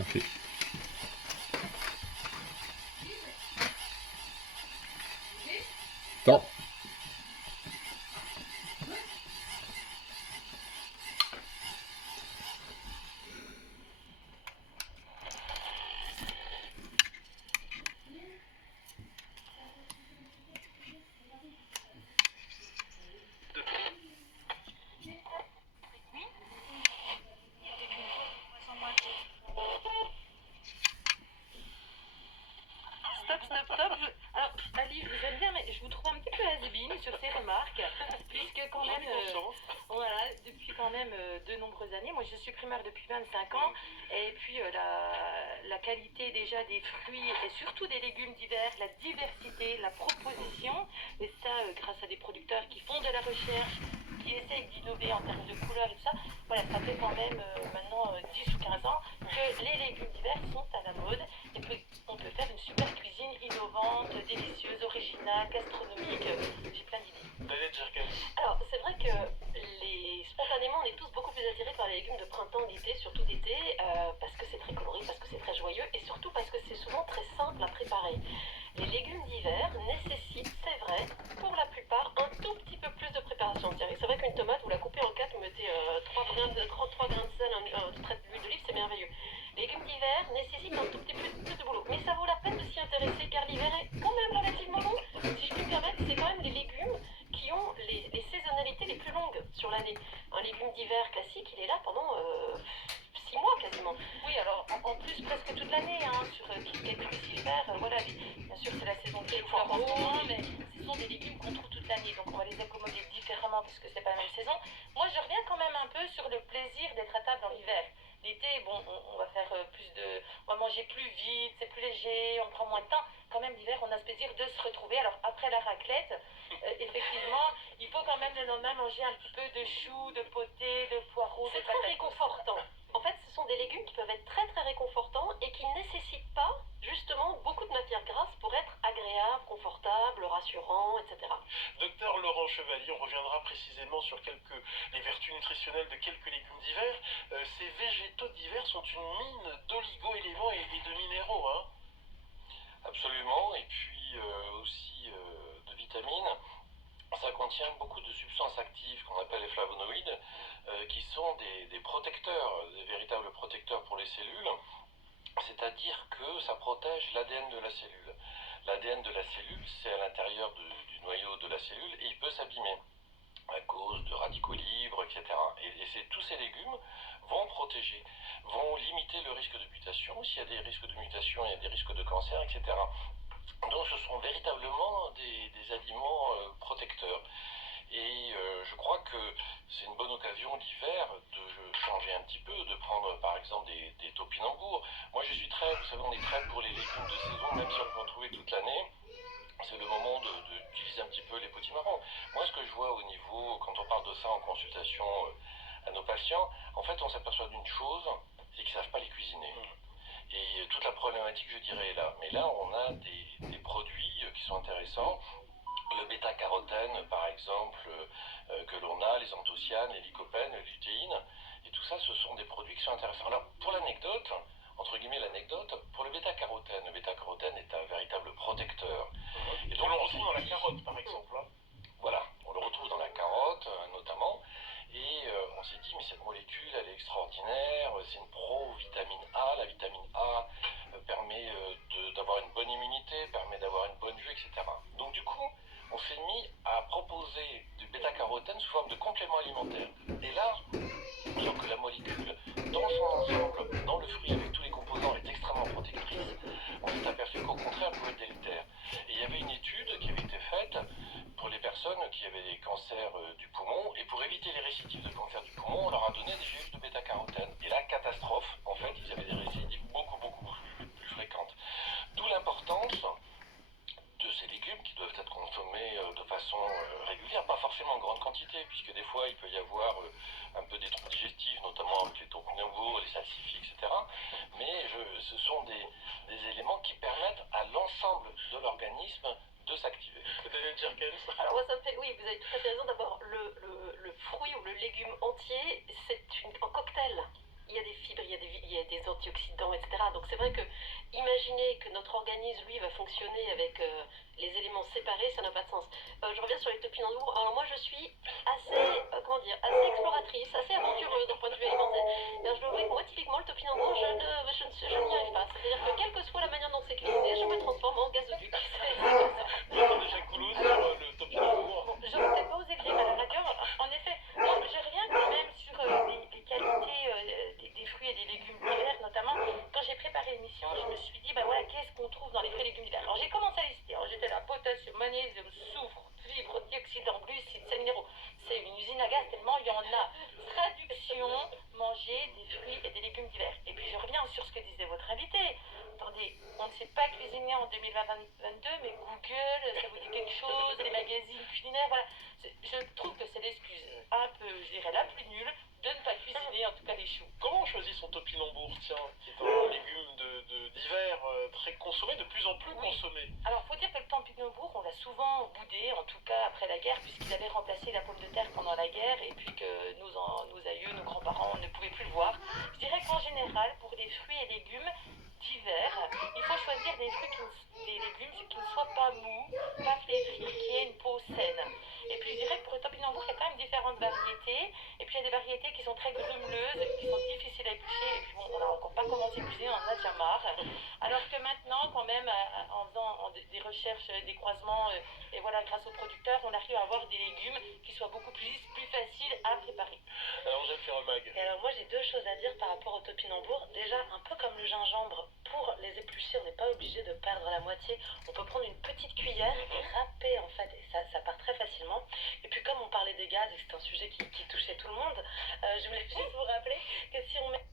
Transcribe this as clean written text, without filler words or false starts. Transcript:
Ok. Temps. Stop, stop, stop. Alors, Ali, je vous aime bien, mais je vous trouve un petit peu has-been sur ces remarques, puisque quand même, voilà, depuis quand même de nombreuses années, moi je suis primeur depuis 25 ans, et puis la qualité déjà des fruits et surtout des légumes d'hiver, la diversité, la proposition, et ça grâce à des producteurs qui font de la recherche, qui essayent d'innover en termes de couleurs et tout ça, voilà, ça fait quand même maintenant 10 ou 15 ans que les légumes d'hiver sont à la mode, et on peut faire une super cuisine innovante, délicieuse, originale, gastronomique. J'ai plein d'idées. Alors, c'est vrai que spontanément, on est tous beaucoup plus attirés par les légumes de printemps, d'été, surtout d'été, parce que c'est très coloré, parce que c'est très joyeux, et surtout parce que c'est souvent très simple à préparer. Les légumes d'hiver nécessitent, c'est vrai, pour la plupart, un tout petit peu plus de préparation. C'est vrai qu'une tomate, vous la coupez en quatre, vous mettez 3 grains de sel, un trait d'huile d'olive, c'est merveilleux. Les légumes d'hiver nécessitent un tout petit peu plus de boulot. Mais ça vaut la peine de s'y intéresser car l'hiver est quand même relativement long. Si je puis me permettre, c'est quand même les légumes qui ont les saisonnalités les plus longues sur l'année. Un légume d'hiver classique, il est là pendant 6 mois quasiment. Oui, alors en plus presque toute l'année, hein, sur tout ce qui est crucifère, voilà, bien sûr c'est la saison des fleurs en ce moment, mais ce sont des légumes qu'on trouve toute l'année, donc on va les accommoder différemment parce que c'est pas la même saison. Moi je reviens quand même un peu sur le plaisir d'être à table dans l'hiver. L'été, bon, on va faire on va manger plus vite, c'est plus léger, on prend moins de temps. Quand même, l'hiver, on a ce plaisir de se retrouver. Alors, après la raclette, effectivement, il faut quand même le lendemain manger un petit peu de choux, de potés, de poireaux. C'est très réconfortant. En fait, ce sont des légumes qui peuvent être très très réconfortants et qui ne nécessitent pas, justement, beaucoup de matière grasse pour être agréables, confortables, rassurants, etc. Docteur Laurent Chevalier, on reviendra précisément sur les vertus nutritionnelles de quelques légumes d'hiver. Ces végétaux d'hiver sont une mine d'oligo-éléments et de minéraux, hein. Absolument, et puis aussi de vitamines. Ça contient beaucoup de substances actives qu'on appelle les flavonoïdes, qui sont des protecteurs, des véritables protecteurs pour les cellules. C'est-à-dire que ça protège l'ADN de la cellule. L'ADN de la cellule, c'est à l'intérieur du noyau de la cellule et il peut s'abîmer à cause de radicaux libres, etc. Et tous ces légumes vont protéger, vont limiter le risque de mutation. S'il y a des risques de mutation, il y a des risques de cancer, etc. Donc ce sont véritablement des aliments protecteurs. Et je crois que c'est une bonne occasion l'hiver de changer un petit peu, de prendre par exemple des topinambours. Moi je suis très, vous savez, on est très pour les légumes de saison, même si on peut en trouver toute l'année. C'est le moment d'utiliser un petit peu les potimarrons. Moi ce que je vois au niveau, quand on parle de ça en consultation à nos patients, en fait on s'aperçoit d'une chose, c'est qu'ils ne savent pas les cuisiner. Et toute la problématique, je dirais, est là. Mais là, on a des produits qui sont intéressants. Le bêta-carotène, par exemple, que l'on a, les anthocyanes, les lycopènes, le lutéine. Et tout ça, ce sont des produits qui sont intéressants. Alors, pour l'anecdote, entre guillemets l'anecdote, pour le bêta-carotène est un véritable protecteur. Et donc, on le retrouve dans la carotte, par exemple. Hein. Voilà, on le retrouve dans la carotte, notamment. Et on s'est dit, mais cette molécule, elle est extraordinaire, c'est une pro-vitamine A. La vitamine A permet d'avoir une bonne immunité, permet d'avoir une bonne vue, etc. Donc du coup, on s'est mis à proposer du bêta-carotène sous forme de complément alimentaire. Et là, sauf que la molécule, dans son ensemble, dans le fruit avec tous les composants, est extrêmement protectrice, on s'est aperçu qu'au contraire, elle pouvait être délétère. Et il y avait une étude qui avait été faite pour les personnes qui avaient des cancers du poumon, et pour éviter les récidives de cancer du poumon, on leur a donné des gélules de bêta-carotène. Et là, catastrophe, en fait, ils avaient des récidives beaucoup plus fréquentes. D'où l'importance de ces légumes qui doivent être consommés de façon régulière, pas forcément en grande quantité, puisque des fois il peut y avoir un peu des troubles digestifs, notamment avec les topinambours, les salsifis, etc. Mais ce sont des éléments qui permettent à l'ensemble de l'organisme de s'activer. Daniel Jerkens. Alors moi ça me fait, oui, vous avez tout à fait raison. D'abord, le fruit ou le légume entier, c'est un cocktail. il y a des fibres, il y a des antioxydants, etc. Donc c'est vrai que imaginer que notre organisme, lui, va fonctionner avec les éléments séparés, ça n'a pas de sens. Je reviens sur les topinambours. Alors moi, je suis assez, comment dire, assez exploratrice, assez aventureuse d'un point de vue alimentaire. Alors, je dois avouer que moi, typiquement, le topinambour, je n'y arrive pas. C'est-à-dire que quelle que soit la manière dont c'est cuisiné, je me transforme en gazoduc. Vous avez déjà Coulot sur le topinambour? Bon, je n'aurais peut-être pas osé le dire à la radio. En effet, moi, je reviens quand même sur les qualités des fruits et des légumes d'hiver, notamment. Quand j'ai préparé l'émission, je me suis dit, bah voilà, qu'est-ce qu'on trouve dans les fruits et légumes d'hiver? Alors j'ai commencé à lister. Alors j'étais là, potassium, magnésium, soufre, fibres, antioxydants, glucides, sels minéraux. C'est une usine à gaz tellement il y en a. Traduction, manger des fruits et des légumes d'hiver. Et puis je reviens sur ce que disait votre invité. Attendez, on ne sait pas cuisiner en 2022, mais Google, ça vous dit quelque chose, les magazines culinaires, voilà. Je trouve que c'est l'excuse un peu, je dirais, la plus nulle de ne pas cuisiner, en tout cas les choux. Comment on choisit son topinambour, tiens, qui est un légume d'hiver très consommé, de plus en plus Oui. consommé? Alors, faut dire que le topinambour, on l'a souvent boudé, en tout cas après la guerre, puisqu'il avait remplacé la pomme de terre pendant la guerre, et puis que nos aïeux, nos grands-parents ne pouvaient plus le voir. Je dirais qu'en général, pour les fruits et légumes d'hiver, il faut choisir des légumes qui ne soient pas mous, pas flétris, qui aient une peau saine. Et puis, je dirais que pour le topinambour, il y a quand même différentes variétés. Et puis, il y a des variétés qui sont très grumeleuses, qui sont difficiles à éplucher. Et puis, bon, on n'a encore pas commencé à cuisiner, on en a déjà marre. Alors que maintenant, quand même, en faisant des recherches, des croisements, et voilà, grâce aux producteurs, on arrive à avoir des légumes qui soient beaucoup plus faciles à préparer. Alors, Angèle Ferremag. Et alors moi j'ai deux choses à dire par rapport au topinambour. Déjà, un peu comme le gingembre, pour les éplucher, on n'est pas obligé de perdre la moitié. On peut prendre une petite cuillère et râper en fait, et ça part très facilement. Et puis comme on parlait des gaz et que c'est un sujet qui touchait tout le monde, je voulais juste vous rappeler que si on met